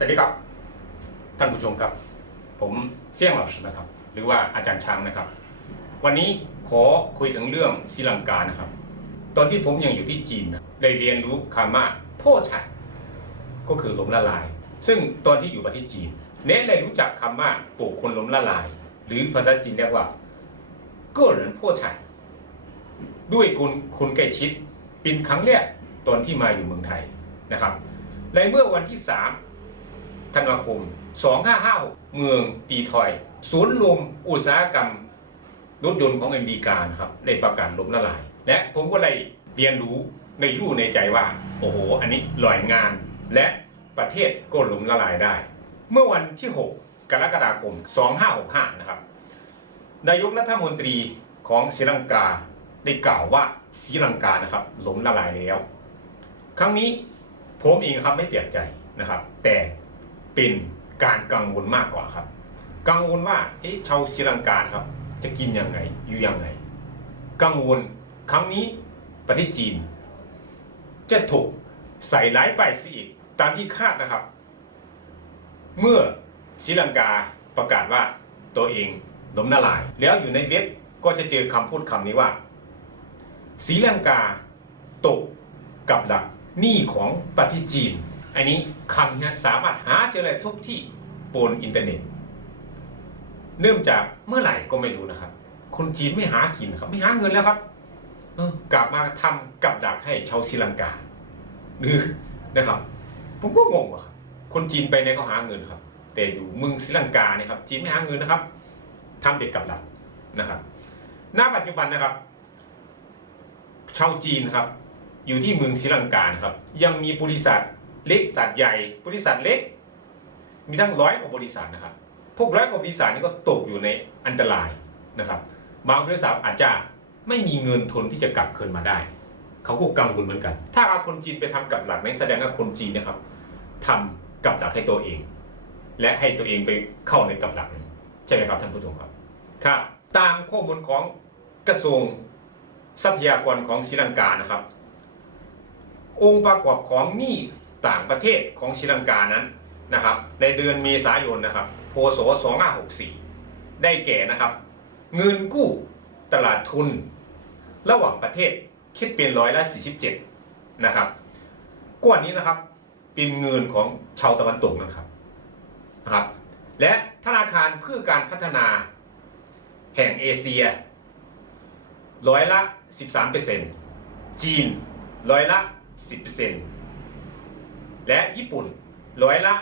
สวัสดีครับ ท่านผู้ชมครับ ผมเสี่ยงหลอดนะครับ หรือว่าอาจารย์ช้างนะครับ วันนี้ขอคุยถึงเรื่องศรีลังกานะครับ ตอนที่ผมยังอยู่ที่จีนนะได้เรียนรู้คำว่าโพชัดก็คือล้มละลาย ซึ่งตอนที่อยู่ประเทศจีน เน้นได้รู้จักคำว่าปลูกคนล้มละลาย หรือภาษาจีนเรียกว่าเก็เหรินโพชัดด้วยคุณคุณใกล้ชิดเป็นครั้งแรกตอนที่มาอยู่เมืองไทยนะครับ ในเมื่อวันที่3 ธันวาคม 2556 เมืองตีทอย ศูนย์รวมอุตสาหกรรมรถยนต์ของอเมริกานะครับได้ประกาศล้มละลาย และผมก็เลยเรียนรู้ในรู้ในใจว่า โอ้โห อันนี้ลอยงานและประเทศก็ล้มละลายได้ เมื่อวันที่ 6 กรกฎาคม 2565 นะครับ นายกรัฐมนตรีของศรีลังกาได้กล่าวว่าศรีลังกานะครับล้มละลายแล้ว ครั้งนี้ผมเองครับไม่แปลกใจนะครับ แต่ เป็นการกังวลมากกว่าครับ กังวลว่าเอ๊ะชาวศรีลังกาครับ จะกินยังไงอยู่ยังไง กังวลครั้งนี้ประเทศจีน จะถูกใส่ร้ายไปซะอีกตามที่คาดนะครับ เมื่อศรีลังกาประกาศว่าตัวเองล้มละลาย แล้วอยู่ในเว็บก็จะเจอคำพูดคำนี้ว่าศรีลังกาตกกับดักหนี้ของประเทศจีน อันนี้คำนี้สามารถหาเจอได้ทุกที่บนอินเทอร์เน็ต เนื่องจากเมื่อไหร่ก็ไม่รู้นะครับ คนจีนไม่หากินครับ ไม่หาเงินแล้วครับกลับมาทำกับดักให้ชาวศรีลังกาหรือนะครับ ผมก็งงว่าคนจีนไปไหนก็หาเงินครับ แต่อยู่เมืองศรีลังกาเนี่ยครับ จีนไม่หาเงินนะครับทำเด็กกับดักนะครับ ณ ปัจจุบันนะครับ ชาวจีนครับ อยู่ที่เมืองศรีลังกาครับ ยังมีบริษัท เล็กจัดใหญ่ บริษัทเล็ก มีทั้งร้อยกว่าบริษัทนะครับ พวกร้อยกว่าบริษัทนี่ก็ตกอยู่ในอันตรายนะครับ บางบริษัทอาจจะไม่มีเงินทุนที่จะกลับคืนมาได้ เขาก็กังวลเหมือนกัน ถ้าเอาคนจีนไปทำกับหลักนั้นแสดงว่าคนจีนนะครับทำกับดักให้ตัวเอง และให้ตัวเองไปเข้าในกับดักใช่ไหมครับท่านผู้ชมครับครับตามข้อมูลของกระทรวงทรัพยากรของศรีลังกานะครับ องค์ประกอบของหนี้ ต่างประเทศของศรีลังกานั้นนะครับ ในเดือนเมษายนนะครับพศ2564 ได้แก่นะครับ เงินกู้ตลาดทุน ระหว่างประเทศคิดเป็นร้อยละ47นะครับก้อนนี้นะครับเป็นเงินของชาวตะวันตกนะครับนะครับ และธนาคารเพื่อการพัฒนาแห่งเอเชียร้อยละ 13%จีนร้อยละ 10% และญี่ปุ่นร้อยละ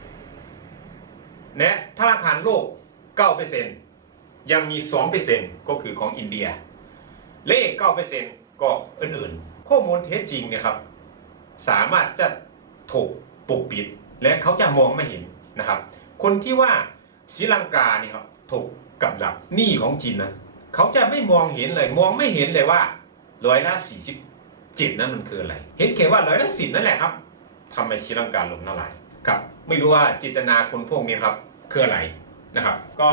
10%และธนาคารโลก 9%ยังมี 2%ก็คือของอินเดีย เลข 9%ก็อื่นๆ ข้อมูลเท็จจริงเนี่ยครับ สามารถจะถูกปกปิด และเขาจะมองไม่เห็นนะครับ คนที่ว่าศรีลังกาเนี่ยครับถูกกับดักหนี้ของจีนนะเขาจะไม่มองเห็นเลย มองไม่เห็นเลยว่าร้อยละสี่สิบ จ็ดนั้นมันคืออะไร เห็นแค่ว่าร้อยละสิบนั่นแหละครับทำให้ศรีลังกาล้มละลายครับไม่รู้ว่าจิตนาคนพวกนี้ครับคืออะไรนะครับ ก็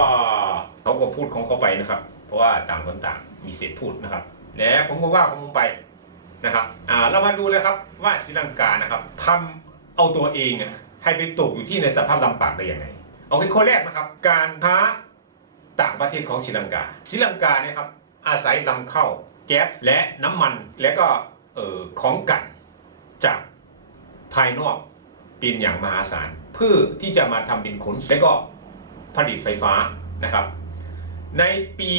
เขาก็พูดของเขาไปนะครับ เพราะว่าต่างคนต่างมีสิทธิพูดนะครับและผมก็ว่าของผมไปนะครับอ่าเรามาดูเลยครับว่าศรีลังกานะครับทำเอาตัวเองให้ไปตกอยู่ที่ในสภาพลำบากได้ยังไงเอาเป็นข้อแรกนะครับ การค้าต่างประเทศของศรีลังกาศรีลังกาเนี่ยครับอาศัยนำเข้าแก๊สและน้ำมันและก็ ออของกันจากภายนอกเป็นอย่างมหาศาลเพื่อที่จะมาทำเป็นขนส่งและก็ผลิตไฟฟ้านะครับ ในปี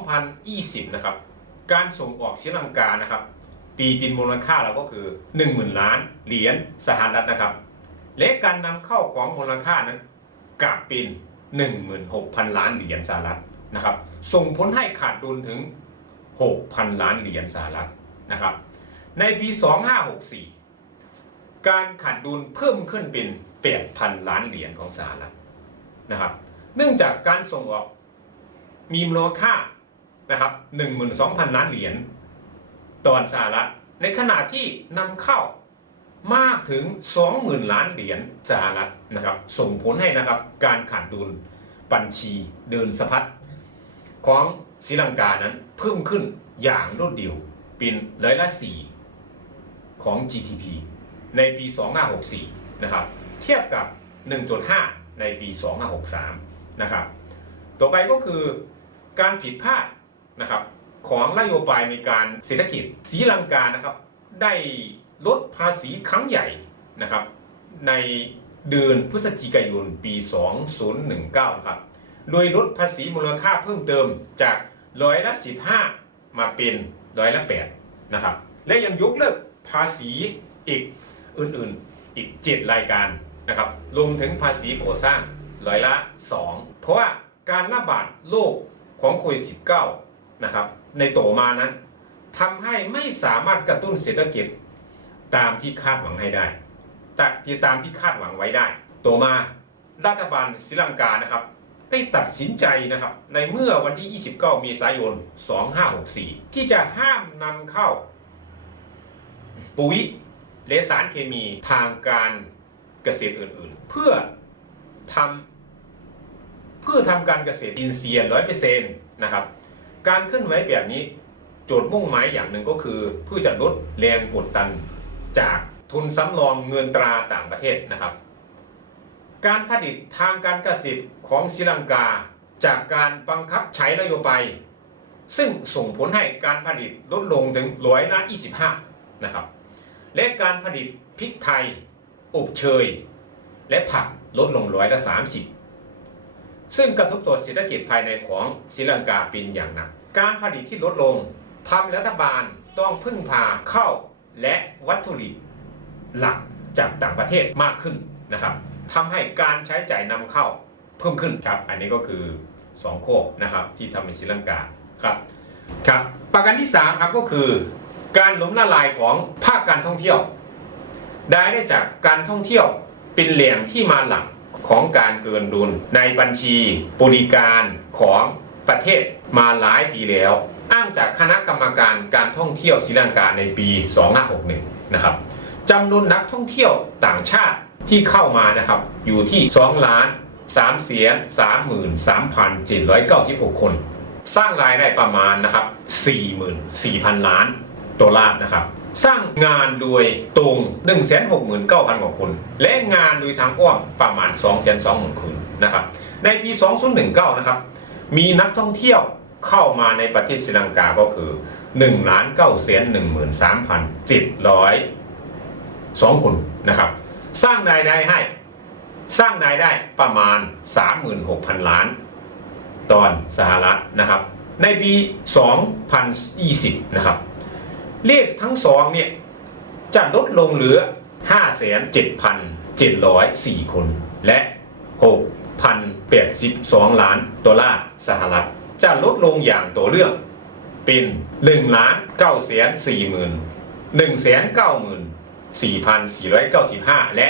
2020 นะครับ การส่งออกศรีลังกานะครับ ปีดินมูลค่าเราก็คือ 10,000 ล้านเหรียญสหรัฐนะครับ และการนำเข้าของมูลค่านั้นกลับเป็น 16,000 ล้านเหรียญสหรัฐนะครับ ส่งผลให้ขาดดุลถึง 6,000 ล้านเหรียญสหรัฐ นะครับ ในปี 2564 การขาดดุลเพิ่มขึ้นเป็น 8,000 ล้านเหรียญของสหรัฐนะครับ เนื่องจากการส่งออกมีมูลค่านะครับ12,000 ล้านเหรียญตอนสหรัฐ ในขณะที่นำเข้ามากถึง 20,000 ล้านเหรียญสหรัฐนะครับ ส่งผลให้นะครับการขาดดุลบัญชีเดินสะพัดของศรีลังกานั้นเพิ่มขึ้นอย่างรวดเร็ว เป็นร้อยละ4ของ GDP ในปี 2564 นะครับ เทียบกับ 1.5 ในปี 2563 นะครับ ต่อไปก็คือการผิดพลาดนะครับของนโยบายในการเศรษฐกิจศรีลังกานะครับ ได้ลดภาษีครั้งใหญ่นะครับ ในเดือนพฤศจิกายนปี 2019 ครับ โดยลดภาษีมูลค่าเพิ่มเติมจากร้อยละ 15 มาเป็น ร้อยละ8นะครับ และยังยกเลิกภาษีอีกอื่นๆอีก 7 รายการนะครับรวมถึงภาษีก่อสร้างร้อยละ 2 เพราะว่าการระบาดโรคของโควิด -19 นะครับในโตมานั้นทำให้ไม่สามารถกระตุ้นเศรษฐกิจตามที่คาดหวังให้ได้แต่ตามที่คาดหวังไว้ได้ต่อมารัฐบาลศรีลังกานะครับ ได้ตัดสินใจนะครับ ในเมื่อวันที่ 29 เมษายน 2564 ที่จะห้ามนำเข้า ปุ๋ยและสารเคมีทางการเกษตรอื่นๆ เพื่อทำเพื่อทำการเกษตรอินทรียร้อยเปอร์เซ็นต์นะครับ การเคลื่อนไหวแบบนี้ โจทย์มุ่งหมายอย่างหนึ่งก็คือเพื่อจะลดแรงกดดันจากทุนสำรองเงินตราต่างประเทศนะครับ การผลิตทางการเกษตรของศรีลังกาจากการบังคับใช้นโยบายซึ่งส่งผลให้การผลิตลดลงถึงร้อยละ25 นะครับ และการผลิตพริกไทย อบเชย และผักลดลงร้อยละ 30 ซึ่งกระทบต่อเศรษฐกิจภายในของศรีลังกาเป็นอย่างหนัก การผลิตที่ลดลงทำใหรัฐบาลต้องพึ่งพาเข้าและวัตถุดิบหลักจากต่างประเทศมากขึ้นนะครับ ทำให้การใช้จ่ายนำเข้าเพิ่มขึ้นครับ อันนี้ก็คือ 2 โคกนะครับที่ทำในศรีลังกาครับครับประการที่ 3 ครับก็คือ การล้มละลายของภาคการท่องเที่ยว ได้ได้จากการท่องเที่ยวเป็นแหล่งที่มาหลักของการเกินดุลในบัญชีบริการของประเทศมาหลายปีแล้ว อ้างจากคณะกรรมการการท่องเที่ยวศรีลังกาในปี 2561 นะครับจำนวนนักท่องเที่ยวต่างชาติ ที่เข้ามานะครับอยู่ที่2ล้าน3เสียน33,796 คน สร้างรายได้ประมาณนะครับ44,000 ล้านดอลลาร์นะครับ สร้างงานโดยตรง 169,000 กว่าคน และงานโดยทางอ้อมประมาณ 220,000คนนะครับ ในปี 2019 นะครับ มีนักท่องเที่ยวเข้ามาในประเทศศรีลังกาก็คือ1ล้าน9แสน13,700 2 คนนะครับ สร้างรายได้ให้ สร้างรายได้ประมาณ 36,000 ล้าน ตอนสหรัฐนะครับ ในปี 2020 นะครับ เลขทั้งสองเนี่ยจะลดลงเหลือ 57,704 คน และ 6,082 ล้านดอลลาร์สหรัฐ จะลดลงอย่างตัวเรื่องเป็น1ล้าน9แสน4หมื่น1แสน9หมื่น 4,495 และ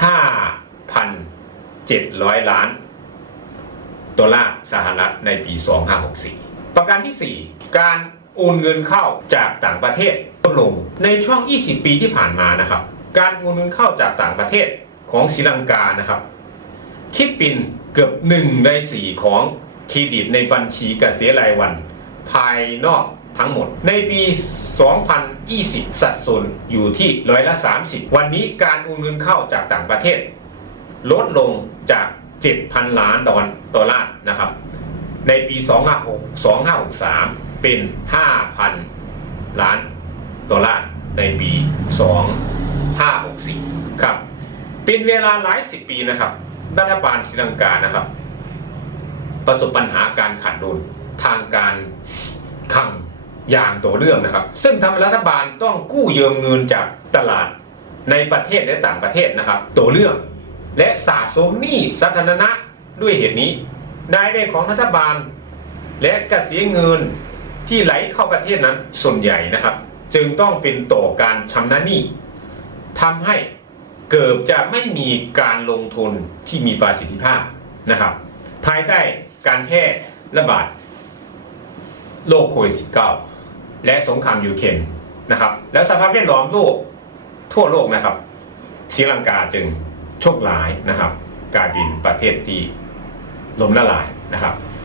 5,700 ล้านดอลลาร์สหรัฐในปี 2564 ประการที่ 4 การโอนเงินเข้าจากต่างประเทศลดลงในช่วง 20 ปีที่ผ่านมานะครับ การโอนเงินเข้าจากต่างประเทศของศรีลังกานะครับคิดเป็นเกือบ1ใน4ของเครดิตในบัญชีเกษียรายวัน ภายนอก ทั้งหมด ในปี 2020 สัดส่วนอยู่ที่ร้อยละ 30 วันนี้การโอนเงินเข้าจากต่างประเทศ ลดลงจาก 7,000 ล้านดอลดอลลาร์นะครับ ในปี 2563เป็น 5,000 ล้านดอลลาร์ในปี 2564 ครับ เป็นเวลาหลายสิบปีนะครับรัฐบาลศรีลังกานะครับ ประสบปัญหาการขาดดุลทางการคลัง อย่างตัวเรื่องนะครับ ซึ่งทำให้รัฐบาลต้องกู้ยืมเงินจากตลาดในประเทศและต่างประเทศนะครับตัวเรื่อง และสะสมหนี้สาธารณะด้วยเหตุนี้รายได้ของรัฐบาล และกระเสียเงินที่ไหลเข้าประเทศนั้นส่วนใหญ่นะครับ จึงต้องเป็นต่อการชำระหนี้ทำให้เกิดจะไม่มีการลงทุนที่มีประสิทธิภาพนะครับ ภายใต้การแพร่ระบาดโรคโควิด -19 และสงครามยูเครนนะครับแล้วสภาพแวดล้อมโลกทั่วโลกนะครับศรีลังกาจึงโชคร้ายนะครับกลายเป็นประเทศที่ล้มละลายนะครับ